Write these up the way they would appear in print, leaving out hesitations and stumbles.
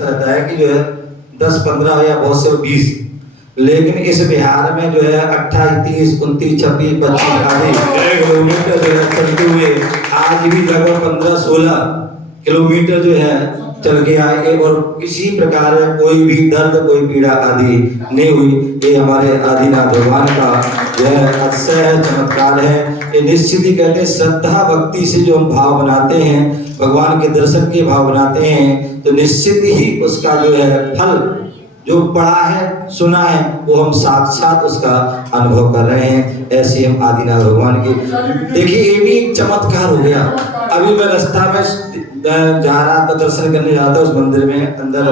रहता है कि जो है 10-15 या बहुत से 20, लेकिन इस बिहार में जो है 28, 30, 29, 26, 25 आदि किलोमीटर जो है चलते हुए आज भी लगभग 15-16 किलोमीटर जो है चल के आए और किसी प्रकार कोई भी दर्द कोई पीड़ा आदि नहीं हुई। ये हमारे आदिनाथ भगवान का जो है अतिशय चमत्कार है। ये निश्चित ही कहते हैं श्रद्धा भक्ति से जो हम भाव बनाते हैं, भगवान के दर्शन के भाव बनाते हैं, तो निश्चित ही उसका जो है फल जो पढ़ा है सुना है वो हम साक्षात उसका अनुभव कर रहे हैं। ऐसे हम आदिनाथ भगवान के देखिए ये भी एक चमत्कार हो गया। अभी मैं रास्ता में जा रहा था, दर्शन करने जा रहा था उस मंदिर में अंदर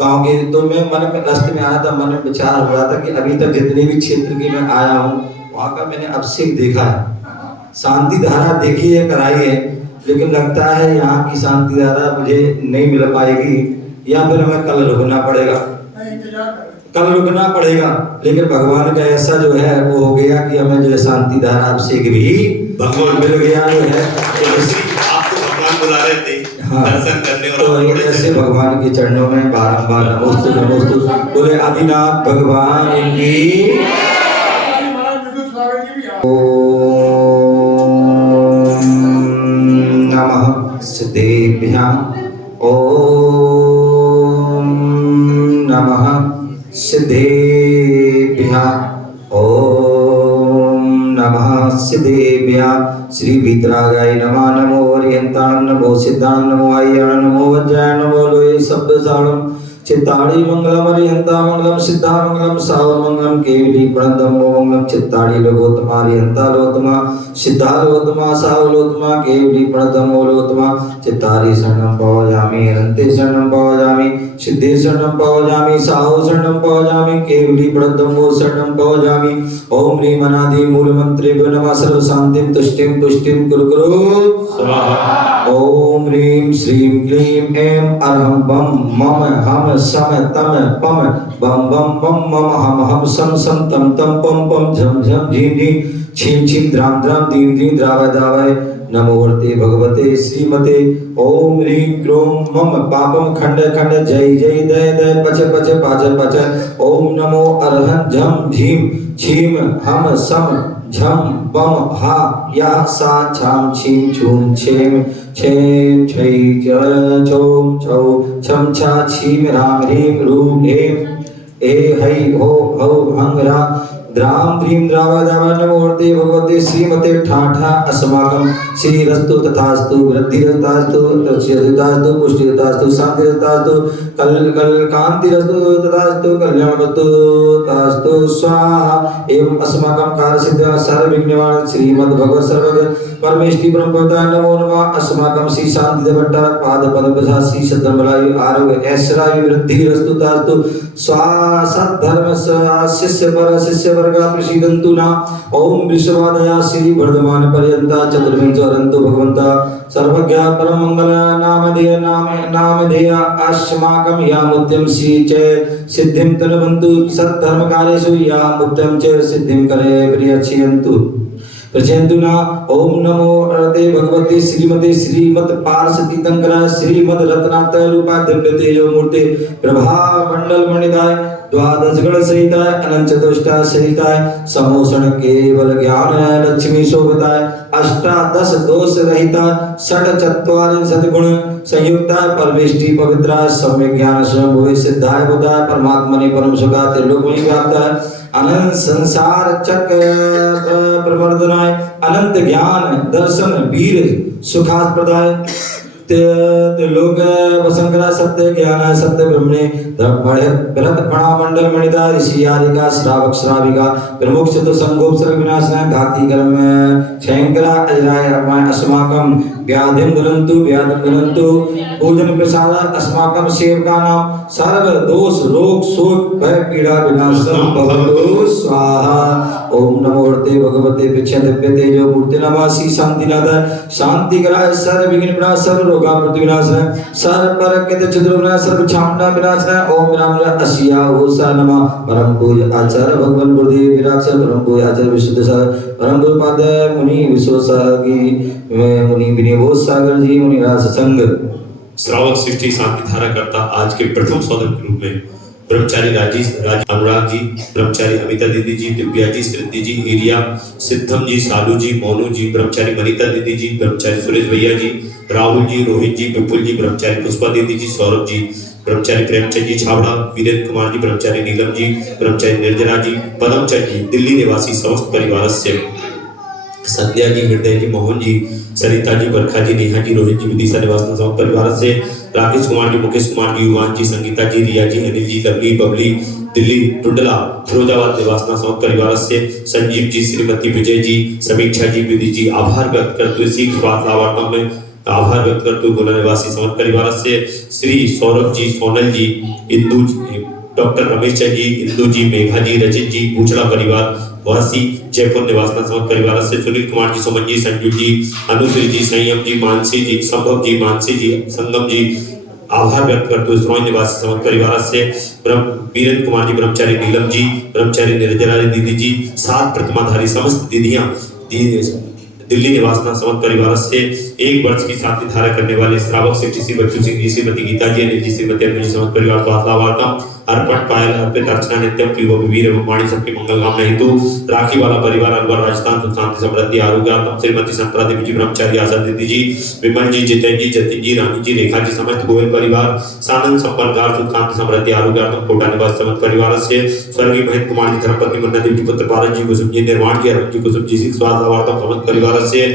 गांव के, तो मैं मन में रास्ते में आया था, मन में विचार हो रहा था कि अभी तक जितने भी क्षेत्र के मैं आया हूँ वहाँ का मैंने अभिषेक देखा है, शांति धारा देखी है, कराई है, लेकिन लगता है यहाँ की शांति धारा मुझे नहीं मिल पाएगी या फिर हमें कल रुकना पड़ेगा। लेकिन भगवान का ऐसा जो है वो हो गया कि हमें जो है शांति धारा अभिषेक भी भगवान मिल गया जो है। आपको भगवान बुला रहे थे दर्शन करने और तो ऐसे भगवान के चरणों में बारंबार नमोस्तु नमोस्तु बोले आदिनाथ भगवान की। ओम नमः सिद्धेभ्यः, ओम नमः सिद्धेभ्यः, ओम नमः सिद्धेभ्यः। श्री वीतरागाय नमः, नमो ओरियंतां, नमो सिद्धां, नमो आय्यां, नमो वज्राय, नमो लोये शब्दसारं चित्ताड़ी मंगलम अरियंता मंगलम सिद्धा मंगलम साव मंगलम केवली प्रणतम मंगलम चित्ताड़ी लोकोत्तमा अरियंता लोतमा सिद्धा लोतमा साव लोतमा केवली प्रणतम लोतमा चित्ताड़ी शरणं पवजामि अनंते शरणं पवजामि सिद्धे शरणं पवजामि साव शरणं पवजामि केवली प्रणतम शरणं पवजामि। ओम ह्रीं अनादि मूल मंत्रेभ्यो नमः सर्व शांतिं तुष्टिं पुष्टिं कुरु कुरु स्वाहा। ओम ह्रीं श्रीं क्लीं ऐं अरहं बम मम हम सम तम पम बम बम बम मम हम हम सम सम तम तम पम पम झम झम झीं झीं छीं छीं द्राम द्राम दीं दीं द्रावय द्रावय। नमो वर्ते भगवते श्रीमते। ओम ह्रीं क्रों मम पापम खंड खंड जय जय दय दय पच पच पाच पच। ओम नमो अरहं झम झीं छीं हम सम झम बम हा या सा छाम छीं छूं छेम छेम छै छोम छौ छम छा छीम राम ह्रीं रूम एम ए है हो हौ हंग रा द्राम द्रीम द्रावा द्रावा। नमो वर्ते भगवते श्रीमते ठाठा अस्माकं श्रीरस्तु तथास्तु वृद्धिरस्तास्तु तस्यस्तास्तु पुष्टिरस्तास्तु शांतिरस्तास्तु कल कल कांतिरस्तु तथास्तु कल्याणवस्तु तथास्तु स्वाहा। एवं अस्माकं कार्यसिद्ध सर्वविघ्नवाण श्रीमद् भगवत् सर्वद परमेष्टि ब्रह्मपदाय नमो नमः। अस्माकं श्री शांति भट्टार पाद पद्म श्री सद्मलायु आरोग्य ऐश्वर्य वृद्धिरस्तु तथास्तु स्वाहा। सद्धर्म शिष्य पर शिष्य वर्गा प्रसीदन्तु न। ओम विश्ववादया श्री वर्धमान पर्यंता चतुर्विंश अरंतो भगवंता सर्वज्ञ परम मंगल नामधेय अस्माकं यामुद्यम श्री च सिद्धिं तनुभन्तु सद्धर्म कालेषु यामुद्यम च सिद्धिं करे प्रियच्छयन्तु प्रचयन्तु न। ओम नमो अर्ते भगवते श्रीमते श्रीमत् पार्षदी तंकरा श्रीमद् रत्नात रूपा दिव्य तेजो मूर्ते प्रभा मंडल मणिदाय द्वादश गण सहिताय अनंत चतुष्टा सहिताय समोषण केवल ज्ञान लक्ष्मी शोभिताय अष्टादश दोष रहिता षट चत्वारिंशत् गुण संयुक्ताय परमेष्टि पवित्राय सम्यक ज्ञान स्वयं सिद्धाय बुद्धाय परमात्मने परम सुखा त्रिलोकमणि व्याप्ताय अनंत संसार चक्र प्रवर्धनाय अनंत ज्ञान दर्शन वीर सुखास्प्रदाय त्रिलोक वसंकरा सत्य ज्ञान सत्य ब्रह्मणे भरत फणा मंडल मणिदा ऋषि यारिका श्रावक श्राविका प्रमुख चतु संगोप सर्व विनाशनाय घाती कर्म क्षयंकरा अजराय अस्माकं व्याधिं गणन्तु पूजन प्रसाद अस्माकं सेवकानां सर्व दोष रोग शोक भय पीड़ा विनाशनं भवतु स्वाहा। ओम नमो वर्ते भगवते विच्छेदव्य तेजो मूर्ति नमः शांतिनाथाय शांतिकराय सर्व विघ्न विनाश सर्व रोगा मृत्यु विनाशनाय सर्व परकृत चतुर विनाश सर्व छामना विनाशनाय। ओम राम असिया ओसा नमः परम पूज्य आचार्य भगवान गुरुदेव विराज परम पूज्य आचार्य विशुद्ध सागर परम गुरुपाद मुनि विश्वसागी मुनि विनिबोध सागर जी मुनि राज संग श्रावक सृष्टि शांति धारा करता आज के प्रथम सौदम के रूप में ब्रह्मचारी राज अनुराग जी, ब्रह्मचारी अमिता दीदी जी, दिव्या जी, सिद्धि जी, एरिया सिद्धम जी, सालू जी, मोनू जी, ब्रह्मचारी मनीता दीदी जी, ब्रह्मचारी सुरेश भैया जी, राहुल जी, रोहित जी, विपुल जी, ब्रह्मचारी पुष्पा दीदी जी, सौरभ जी, ब्रह्मचारी प्रेमचंद जी छावड़ा, वीरेंद्र कुमार जी, ब्रह्मचारी नीलम जी, ब्रह्मचारी निर्जरा जी, पदमचंद जी, दिल्ली निवासी समस्त परिवार से संध्या जी, हृदय जी, मोहन जी, सरिता जी, बरखा जी, नेहा जी, रोहित जी, विदिशा निवास समस्त परिवार से राकेश कुमार जी, मुकेश कुमार जी, युवान जी, संगीता जी, रिया जी, अनिल जी, लवली, बबली, दिल्ली टुंडला फिरोजाबाद निवासना समस्त परिवार से संजीव जी, श्रीमती विजय जी, समीक्षा जी, विधि जी, आभार व्यक्त करते हुए सीख स्वास्थ्य लाभार्थों में आभार व्यक्त करते हुए गोला निवासी समस्त परिवार से श्री सौरभ जी, सोनल जी, इंदू जी, डॉक्टर रमेश चंद जी, इंदू जी, मेघा जी, रचित जी, बूचड़ा परिवार वासी जयपुर निवासना समस्त परिवार से सुनील कुमार जी, सुमन जी, संजू जी, अनुश्री जी, संयम जी, मानसी जी, संभव जी, मानसी जी, संगम जी, आभार व्यक्त करते हुए श्रोई निवासी समस्त परिवार से वीरेंद्र कुमार जी, ब्रह्मचारी नीलम जी, ब्रह्मचारी निर्जरा दीदी जी, 7 प्रतिमाधारी समस्त दीदियां दिल्ली निवासना समस्त परिवार से 1 वर्ष की शांति धारा करने वाले श्रावक श्री बच्चू सिंह जी, श्रीमती गीता जी, अनिल जी, श्रीमती अनु जी, समस्त परिवार को आत्मावार्ता अर्पण पायल अर्पित अर्चना नित्यम की वो वीर एवं वाणी सबकी मंगल कामना हेतु राखी वाला परिवार अलवर राजस्थान सुख शांति समृद्धि आरोग्य श्रीमती संतरा देवी जी, ब्रह्मचारी आशा दीदी जी, विमल जी, जितेन जी, जतिन जी, रानी जी, रेखा जी, समस्त गोयल परिवार सानंद संपन्नकार सुख शांति समृद्धि आरोग्य कोटा निवास समस्त परिवार से स्वर्गीय महेंद्र कुमार जी, धर्मपत्नी मुन्ना देवी जी, पुत्र पारस जी, कुसुम जी, निर्वाण जी, अरुण जी, कुसुम जी, स्वास्थ्य लाभार्थम समस्त परिवार से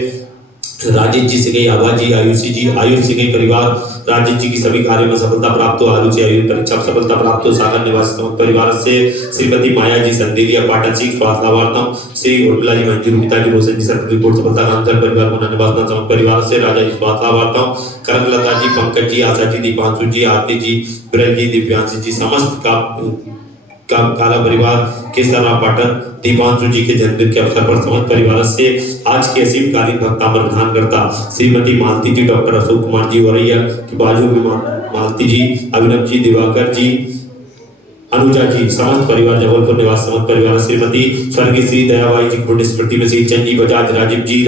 राजेश जी से गई, आभा जी, आयुषी जी, आयुष से गई परिवार राजेश जी की सभी कार्यों में सफलता प्राप्त हो, आलू से आयुष परीक्षा में सफलता प्राप्त हो, सागर निवासी समस्त परिवार से श्रीमती माया जी, संदेलिया पाटन सिंह स्वास्थ्य लाभार्थम श्री उर्मिला जी, मंजू, पिता जी, रोशन जी, सर्टिफिकेट रिपोर्ट सफलता कामचल परिवार को निवासना समस्त परिवार से राजा जी स्वास्थ्य लाभार्थम कनकलता जी, पंकज जी, आशा जी, दीपांशु जी, आरती जी, बिरल जी, दिव्यांशी जी, समस्त का काला परिवार केसरराव पाटन दीपांशु जी के जन्मदिन के अवसर पर समस्त परिवार से आज के असीम कालीन भक्तामर विधान करता श्रीमती मालती जी, डॉक्टर अशोक कुमार जी वरैया के बाजू में मालती जी, अभिनव जी, दिवाकर जी, अनुजा जी, समस्त परिवार जबलपुर निवास समस्त परिवार श्रीमती स्वर्गीय श्री दयाबाई जी पुण्य स्मृति में श्री चंद जी, बजाज, राजीव जी,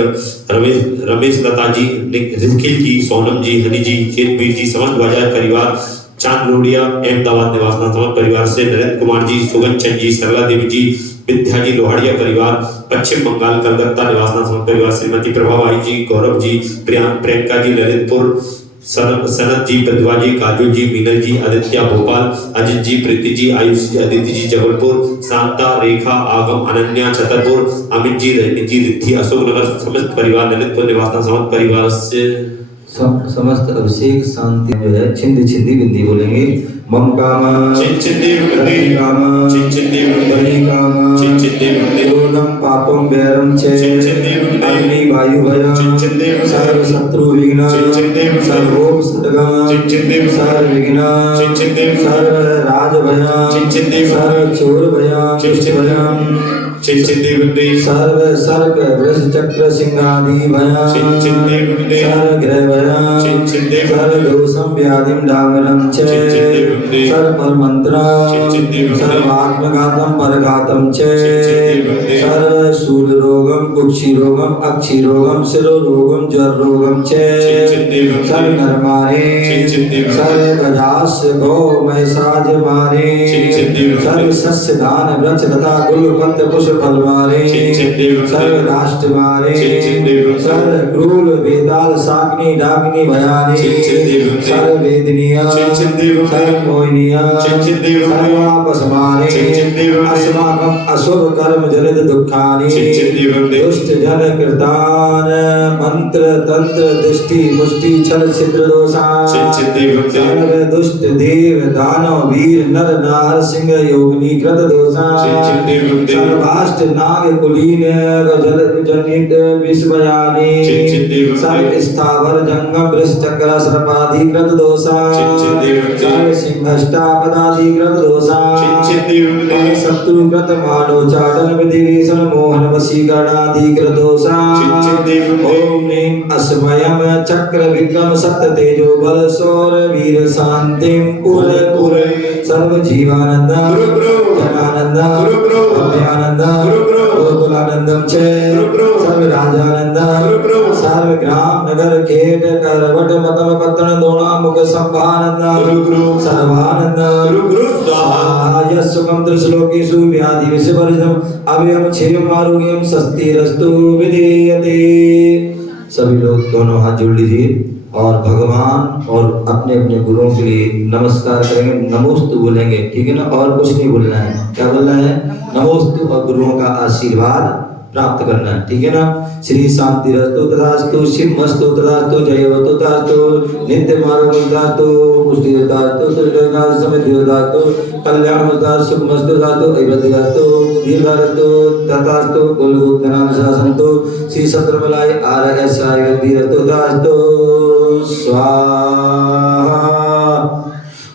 रमेश लता जी, रिखिल जी, सोनम जी, हनी जी, चेतवीर जी, समस्त बजाज परिवार चांद लोडिया अहमदाबाद निवासना समस्त परिवार से नरेंद्र कुमार जी, सुगन चंद जी, सरला देवी जी, विद्या जी, लोहाड़िया परिवार पश्चिम बंगाल कलकत्ता निवासना समस्त परिवार श्रीमती प्रभाबाई जी, गौरव जी, प्रियंका जी, ललितपुर सनत जी, प्रतिभा जी, काजू जी, मीनल जी, आदित्य भोपाल, अजित जी, प्रीति जी, आयुष जी, अदिति जी, जबलपुर, शांता, रेखा, आगम, अनन्या, छतरपुर, अमित जी, रजनी जी, रिद्धि, अशोकनगर समस्त परिवार ललितपुर निवासना समस्त परिवार से समस्त अभिषेक शांति जो है छिंदी छिंदी बिंदी बोलेंगे। मम कामा छिंदी बिंदी कामा छिंदी बिंदी कामा छिंदी बिंदी योनम पापम वैरम चे छिंदी बिंदी अग्नि वायु भयम छिंदी बिंदी सर्व शत्रु विघ्न छिंदी बिंदी सर्वोप सदगम छिंदी बिंदी सर्व विघ्न छिंदी बिंदी सर्व राज भयम छिंदी बिंदी सर्व चोर भयम छिंदी भयम छिंदी बिंदी सर्व सर्क वृष चक्र सिंहादि भयम छिंदी बिंदी सर्व ग्रह भयम छिंदी सर्व दोषम व्याधिम डांगरम चे सर्व परमंत्रम सर्व आत्मघातम परघातम चे सर्व शूल रोगम कुक्षि रोगम अक्षि रोगम शिरो रोगम ज्वर रोगम चे सर्व नर मारे सर्व गजास गौ महिषाज मारे सर्व सस्य दान वृक्ष तथा गुल पत्र पुष्प फल मारे सर्व राष्ट्र मारे सर्व क्रूर वेदाल साग्नि डाग्नि भयानी सर्व वेदनिया सर्व मोहिनिया सर्वापस मारे अस्माकं अशुभ कर्म जनित दुखानि दुष्ट जन कृतान मंत्र तंत्र दृष्टि मुष्टि छल छिद्र दोषान सर्व दुष्ट देव दानव वीर नर नार सिंह योगिनी कृत दोषान सर्वाष्ट नाग कुलीन जल जनित विषयानि सर्व स्थावर जंगम वृष चक्र सर्पादि कृत दोषान सर्व सिंहष्टापदादि कृत दोषान शत्रु कृत मानो चाटन विधिवेशन मोहन वशीकरणादि कृत दोषान ओम ह्रीं अस्मयम चक्र विक्रम सत्य तेजो बल सौर वीर शांतिम पुर पुर सर्व जीवानंद जनानंद अभयानंद गोकुलानंदम चे सर्व राजानंद गुरु सर्व ग्राम नगर खेट करवट मतम पत्तन दोना मुख संभानंद गुरु सर्वानंद गुरु स्वाहा यस्सुकं त्रिश्लोकेषु व्याधि विषवर्जितम् अभयं क्षेमम् आरोग्यं स्वस्तिरस्तु विधीयते। सभी लोग दोनों हाथ जोड़ लीजिए और भगवान और अपने अपने गुरुओं के लिए नमस्कार करेंगे। नमोस्तु बोलेंगे, ठीक है ना, और कुछ नहीं बोलना है। क्या बोलना है? नमोस्तु, और गुरुओं का आशीर्वाद प्राप्त करना है, ठीक है ना। श्री शांति रस्तु तथास्तु, शिव मस्तु तथास्तु, जयवतु तथास्तु, नित्य मार्ग तथास्तु, पुष्टि तथास्तु, सुरक्षास्तु, समृद्धि तथास्तु, कल्याण तथास्तु, सुख मस्तु तथास्तु, ऐश्वर्य तथास्तु, दीर्घास्तु तथास्तु, कुलभूतनाम शासन्तु, श्री सत्रमलाई RS आयुर्वेदी रस्तु तथास्तु स्वाहा।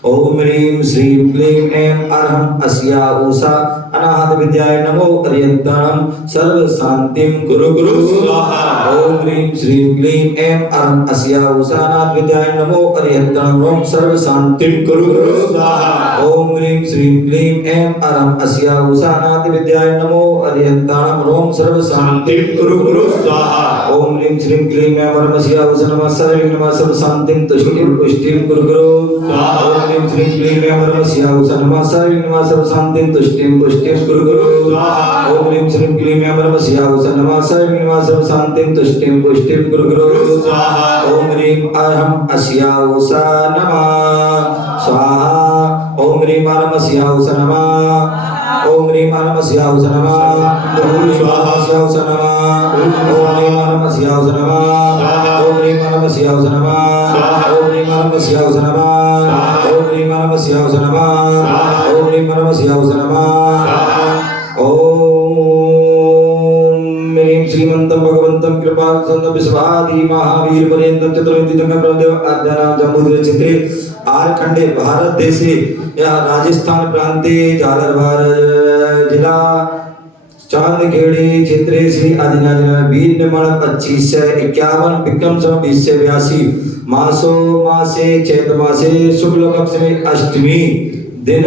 ओम ह्रीं श्रीं क्लीं ऐं अर्हं अस्या उषा अनाहत विद्याय नमो अर्यन्ताणं सर्व शांतिं गुरु गुरु स्वाहा ओम ह्रीं श्रीं क्लीं ऐं अर्हं अस्या उषा अनाहत विद्याय नमो अर्यन्ताणं ओम सर्व शांतिं गुरु गुरु स्वाहा ओम ह्रीं श्रीं क्लीं ऐं अर्हं अस्या उषा अनाहत विद्याय नमो अर्यन्ताणं ओम सर्व शांतिं गुरु गुरु स्वाहा ओम ह्रीं श्रीं क्लीं ऐं अर्हं अस्या उषा नमः सर्व शांतिं तुष्टिं पुष्टिं गुरु गुरु स्वाहा ओम ह्रीं श्रीं क्लीं ऐं अर्हं अस्या उषा नमः सर्व शांतिं तुष्टिं पुष्टिं गुरु गुरु स्वाहा ओम ह्रीं श्रीं क्लीं ऐं अर्हं अस्या उषा नमः सर्व शांतिं तुष्टिं पुष्टिं गुरु गुरु स्वाहा ओम ह्रीं अर्हं अस्या उषा नमः स्वाहा ओम ह्रीं अर्हं अस्या उषा नमः ओम ह्रीं अर्हं अस्या उषा नमः ओम स्वाहा अस्या उषा नमः ओम ह्रीं अर्हं अस्या उषा नमः ओम ह्रीं अर्हं अस्या उषा नमः ओम ह्रीं अर्हं अस्या उषा नमः ओम ह्रीं अर्हं अस्या उषा नमः ओम ह्रीं अर्हं अस्या उषा नमः ओम ह्रीं श्रीमन्तं भगवन्तं कृपासन्दं विश्वादि महावीर पर्यन्तं चतुर्विंशतितमे ब्रह्मदेव आद्यानां जम्बूद्वीपे क्षेत्रे आरखंडे भारत देशे या राजस्थान प्रांते झालावाड़ जिला चांदखेड़ी क्षेत्रे श्री आदिनाथ वीर निर्माण 2551 विक्रम संवत 2082 मासो मासे चैत्र मासे शुक्ल पक्ष में अष्टमी दिन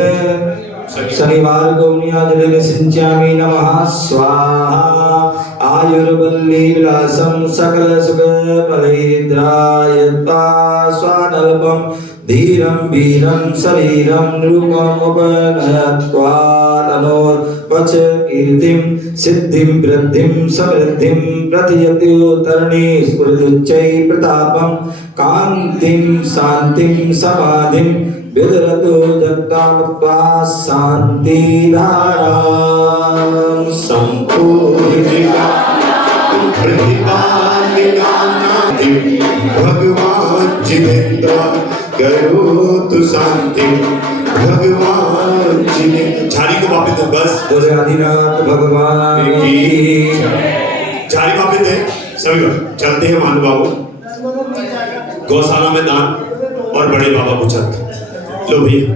शनिवार को जल सिंचामि नमः स्वाहा आयुर्वल्ली विलासम सकल सुख फलैर्द्रायत्वा स्वानल्पम धीरं वीरं शरीरं रूपम् उपनयत्वा तनोर्वच कीर्तिं सिद्धिं वृद्धिं समृद्धिं प्रथियत्युत्तरणे स्फुरदुच्चै प्रतापं कान्तिं शान्तिं समाधिं विदरतु जगतामत्वा शान्तिधारा संपूर्णिका प्रतिपादिका भगवान जिनेन्द्र करो तु शांति भगवान जिनेन्द्र झाड़ी को वापस दो बस बोले आदिनाथ भगवान की झाड़ी वापस दे सभी लोग चलते हैं महानुभावों गौशाला में दान और बड़े बाबा को छत्र लो भैया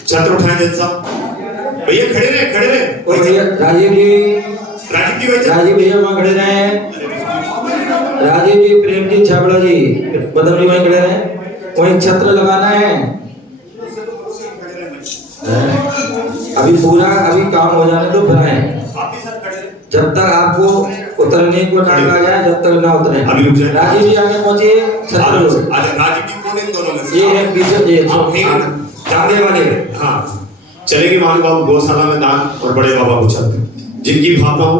छत्र उठाएं जन साहब भैया खड़े रहे और भैया राजीव जी राजीव भैया वहाँ खड़े रहे राजीव जी प्रेम जी छाबड़ा जी मदन जी वहीं खड़े रहे वहीं छत्र लगाना है अभी काम हो जाने दो फिर आए जब तक आपको उतरने को ना आ जाए जब तक ना उतरे अभी रुक जाए राजीव जी आगे पहुंचे छत्र लो राजीव जी कौन इन दोनों में से ये है पीछे ये चांदे वाले हाँ चलेगी महानुभाव गौशाला में दान और बड़े बाबा को छत्र जिनकी भावनाओं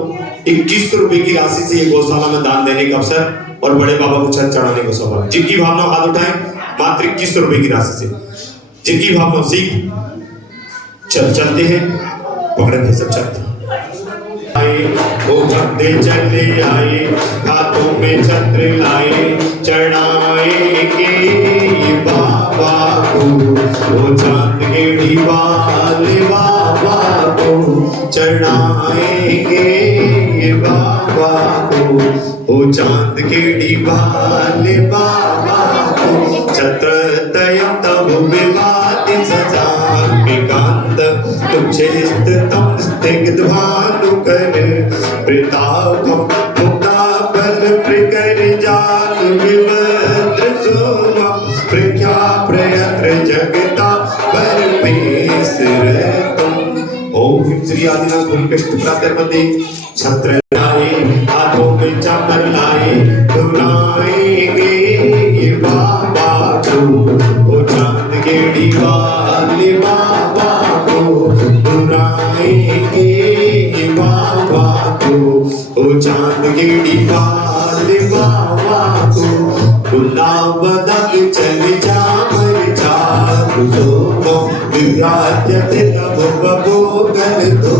2100 रुपए की राशि से ये गौशाला में दान देने का अवसर और बड़े बाबा को छत्र चढ़ाने का सौभाग्य जिनकी भावनाओं हाथ उठाएं मात्र 2100 रुपए की राशि से जिनकी भावनाओं सीख चलते हैं पकड़े सब चलते आए वो भक्ते चले आए हाथों में छत्र लाए चढ़ाएंगे बाबा को वो चांदखेड़ी वाले बाबा को चढ़ाएंगे बाबा को वो चांदखेड़ी वाले बाबा को छत्र तयम तब विवाद सजान एकांत तुझे तम स्तिग्ध भानु कर प्रतापम मुक्तापल प्रकर जात विवद्र सोमम प्रख्या प्रयत्र जगता परमेश्वर तुम ओम श्री आदिनाथ गुरुकृष्ण प्रातर्मते छत्र लाए हाथों चमर लाए दुलाएंगे ये बाबा को, ओ चांद गेड़ी वाले बाबा को दुलाएंगे ये बाबा को, ओ चांद गेड़ी वाले बाबा को। गुलाब दग चल जा मर जा कुसुमो विराजते तब बबो गल तो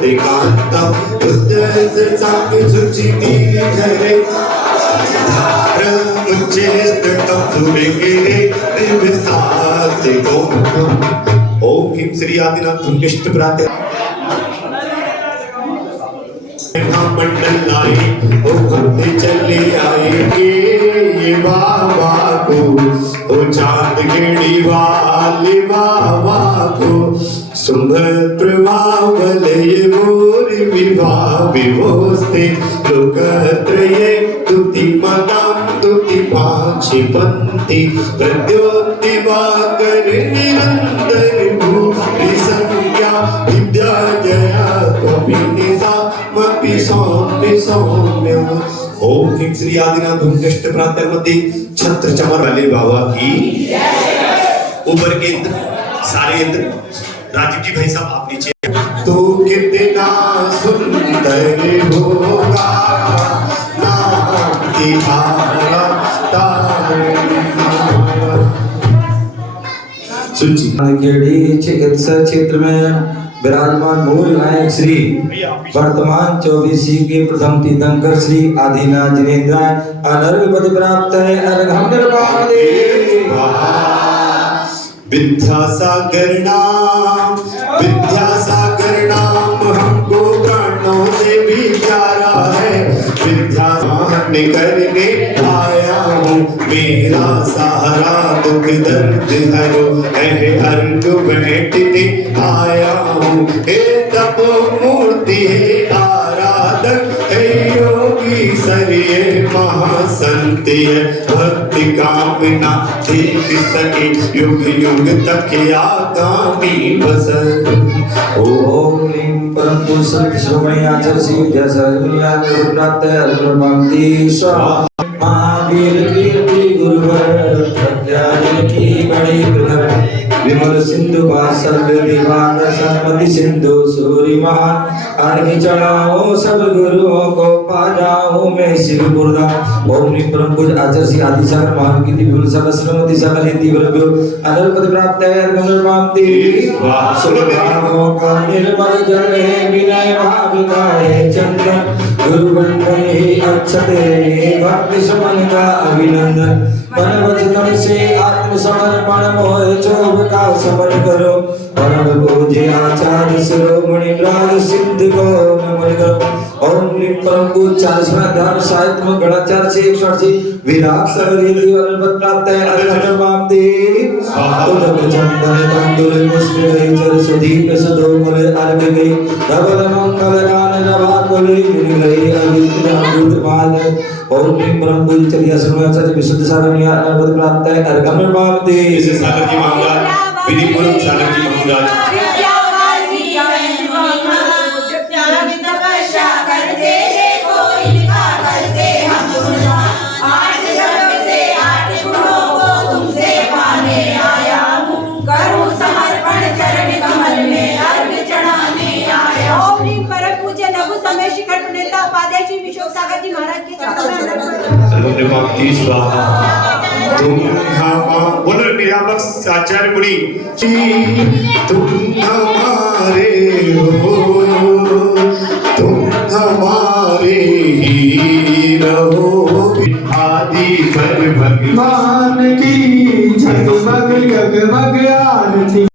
दिखाता तुझसे सांग सुची नील घरे मुझे तक सुरेंगे विसाते को। ओम ह्रीं श्री आदिनाथ इष्ट प्राते मंडल लाए ओ भक्ति चले आएंगे ये बाबा को, ओ चांद गेड़ी वाले बाबा को। सुभद्र बावल ये मोर विवाह विभोस्ते लोकत्र ये तुति मदाम तुति पांचि पंक्ति प्रद्योति वाकर निरंतर भूरि संज्ञा विद्या जया कविनिसा मपि सौम्य सौम्य। ओम ह्रीं श्री आदिनाथ धूमदृष्ट प्रातः मध्ये छत्र चमर वाले बाबा की ऊपर के इंद्र सारे इंद्र राजीव जी भाई साहब आप नीचे। तो कितना सुंदर होगा नाम तिहारा सूची खेड़ी चिकित्सा क्षेत्र में विराजमान मूल नायक श्री वर्तमान 24 के प्रथम तीर्थंकर श्री आदिनाथ जिनेन्द्र अनर्घ पद प्राप्त है। अर्घम निर्वादेव विद्यासागर नाम हमको प्राणों से भी प्यारा है। विद्यासान करने आया हूँ मेरा सहारा दुख दर्द हरो अर्घ बैठने आया हूँ। हे तप मूर्ति है आराधक है योगी सरिये महासंत है भक्ति का बिना देख सके युग युग तक आगामी बसर। ओम ह्रीं परम पुरुष श्रोमणी आचार्य श्री विद्यासागर मुनि प्राप्त है। अर्घम स्वाहा। महावीर कीर्ति गुरुवर प्रज्ञान की बड़ी प्रभर विमल सिंधु बासल दिवाकर सरस्वती सिंधु सूरी महान। अर्घ चढ़ाओ सब गुरुओं को पा जाओ मैं शिव गुरुदा। ओम ह्रीं परम पूज्य आचार्य श्री आदिसागर महान कीर्ति विमल सकल श्रीमती सकल यति वर्गो अनल पद प्राप्त है। अर्घम निर्वादेव सुभागो का निर्मल जल है विनय भाव का है चंदन गुरु बंधन ही अक्षते भक्ति समन का अभिनंदन। मन वचन से आत्मसमर्पण मोह चोभ का समन करो। परम पूज्य आचार्य शिरोमणि राग सिद्ध को नमन करो। ओम ह्रीं परम पूज्य 40वां अध्याय साहित्य में गणाचार्य से 180 विराग सगर यति वर्ग प्राप्त है। अर्घम निर्वादेव उदक चंदन तंदुर पुष्प गई चर सुदीप सदो कुल अर्घ गई धवल मंगल गान रवा कुल गई अविद्य अमृत पाल। ओम ह्रीं परम पूज्य चलिया सुनाचार्य विशुद्ध सागर पद प्राप्त है। अर्घम निर्वादेव इसे सागर जी महाराज विधि पूर्वक सागर जी महाराज तुम बोलो नियामक आचार्य मुनि तुम हमारे हो तुम हमारे ही रहो। आदि पर भगवान की जगमग जगमग आरती।